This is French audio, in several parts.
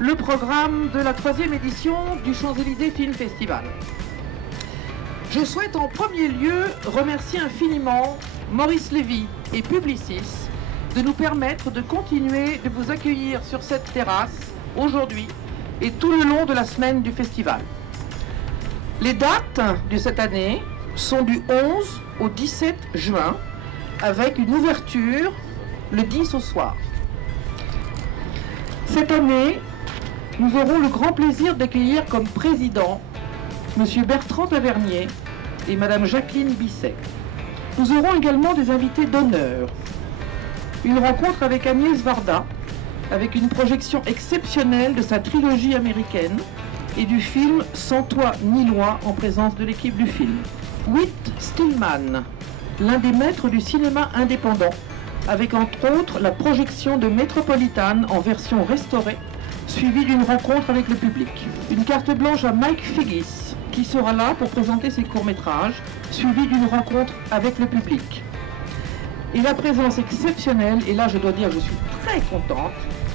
le programme de la 3e édition du Champs-Élysées Film Festival. Je souhaite en premier lieu remercier infiniment Maurice Lévy et Publicis de nous permettre de continuer de vous accueillir sur cette terrasse aujourd'hui et tout le long de la semaine du festival. Les dates de cette année sont du 11 au 17 juin avec une ouverture le 10 au soir. Cette année, nous aurons le grand plaisir d'accueillir comme président M. Bertrand Tavernier et Mme Jacqueline Bisset. Nous aurons également des invités d'honneur. Une rencontre avec Agnès Varda, avec une projection exceptionnelle de sa trilogie américaine et du film Sans toi ni loi en présence de l'équipe du film. Whit Stillman, l'un des maîtres du cinéma indépendant, avec entre autres la projection de Metropolitan en version restaurée, suivie d'une rencontre avec le public. Une carte blanche à Mike Figgis, qui sera là pour présenter ses courts-métrages, suivie d'une rencontre avec le public. Et la présence exceptionnelle, et là je dois dire je suis très contente,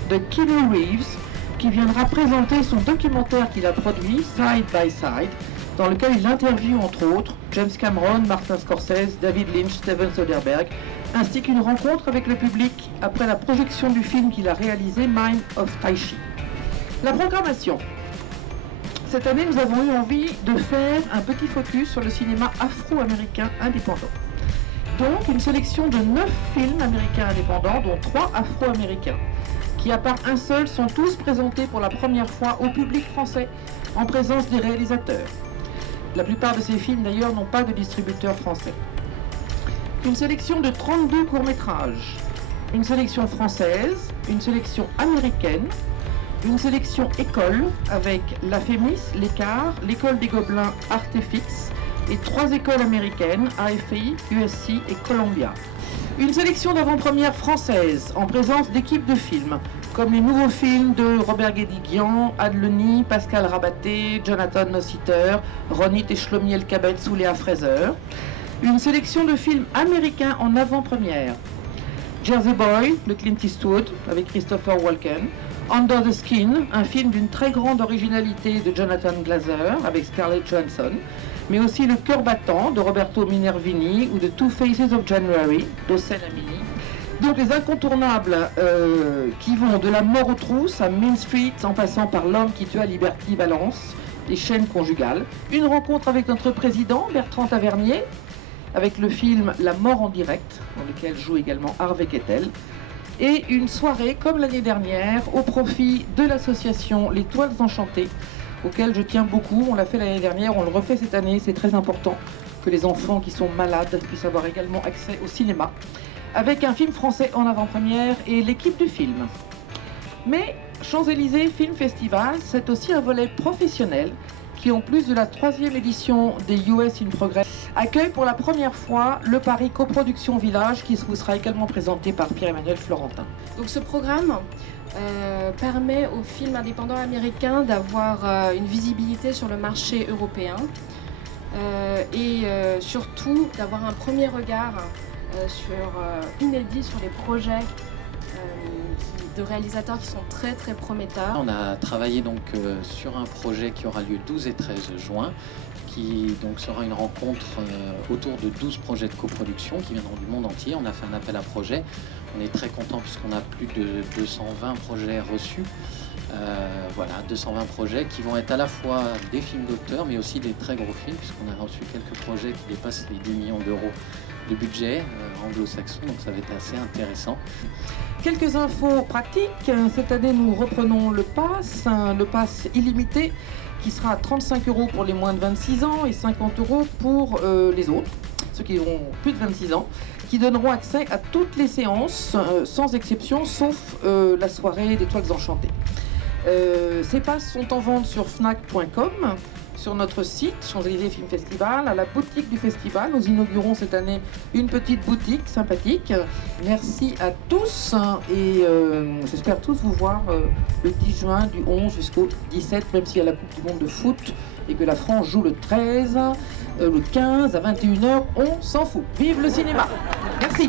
de Keanu Reeves, qui viendra présenter son documentaire qu'il a produit, Side by Side, dans lequel il interviewe entre autres James Cameron, Martin Scorsese, David Lynch, Steven Soderbergh, ainsi qu'une rencontre avec le public après la projection du film qu'il a réalisé, Mind of Tai Chi. La programmation. Cette année, nous avons eu envie de faire un petit focus sur le cinéma afro-américain indépendant. Donc, une sélection de 9 films américains indépendants, dont 3 afro-américains, qui à part un seul sont tous présentés pour la première fois au public français, en présence des réalisateurs. La plupart de ces films d'ailleurs n'ont pas de distributeur français. Une sélection de 32 courts-métrages, une sélection française, une sélection américaine, une sélection école avec la Fémis, l'Écart, l'École des Gobelins Artefix et 3 écoles américaines, AFI, USC et Columbia. Une sélection d'avant-premières françaises en présence d'équipes de films, comme les nouveaux films de Robert Guédiguian, Ad Leni, Pascal Rabaté, Jonathan Nossiter, Ronit et Shlomi El-Kabetz ou Léa Fraser. Une sélection de films américains en avant-première. Jersey Boy de Clint Eastwood avec Christopher Walken. Under the Skin, un film d'une très grande originalité de Jonathan Glazer avec Scarlett Johansson, mais aussi Le Cœur battant de Roberto Minervini ou The Two Faces of January d'Hossein Amini. Donc les incontournables qui vont de La mort aux trousses à Mean Street en passant par L'homme qui tua Liberty Valance, Les chaînes conjugales. Une rencontre avec notre président Bertrand Tavernier avec le film La mort en direct, dans lequel joue également Harvey Keitel. Et une soirée, comme l'année dernière, au profit de l'association Les Toiles Enchantées, auquel je tiens beaucoup. On l'a fait l'année dernière, on le refait cette année. C'est très important que les enfants qui sont malades puissent avoir également accès au cinéma, avec un film français en avant-première et l'équipe du film. Mais Champs-Élysées Film Festival, c'est aussi un volet professionnel qui, en plus de la 3e édition des US in Progress, accueille pour la première fois le Paris Coproduction Village qui vous sera également présenté par Pierre-Emmanuel Florentin. Donc ce programme permet aux films indépendants américains d'avoir une visibilité sur le marché européen et surtout d'avoir un premier regard inédit sur les projets de réalisateurs qui sont très très prometteurs. On a travaillé donc sur un projet qui aura lieu 12 et 13 juin, qui donc sera une rencontre autour de 12 projets de coproduction qui viendront du monde entier. On a fait un appel à projets. On est très content puisqu'on a plus de 220 projets reçus. Voilà, 220 projets qui vont être à la fois des films d'auteur, mais aussi des très gros films, puisqu'on a reçu quelques projets qui dépassent les 10 millions d'euros de budget anglo-saxon, donc ça va être assez intéressant. Quelques infos pratiques. Cette année, nous reprenons le pass illimité, qui sera à 35 € pour les moins de 26 ans et 50 € pour les autres, ceux qui auront plus de 26 ans, qui donneront accès à toutes les séances, sans exception, sauf la soirée des Toiles Enchantées. Ces passes sont en vente sur fnac.com, sur notre site Champs-Élysées Film Festival, à la boutique du festival. Nous inaugurons cette année une petite boutique sympathique. Merci à tous et j'espère tous vous voir le 10 juin du 11 jusqu'au 17, même s'il y a la Coupe du Monde de foot et que la France joue le 13, le 15 à 21 h, on s'en fout. Vive le cinéma! Merci!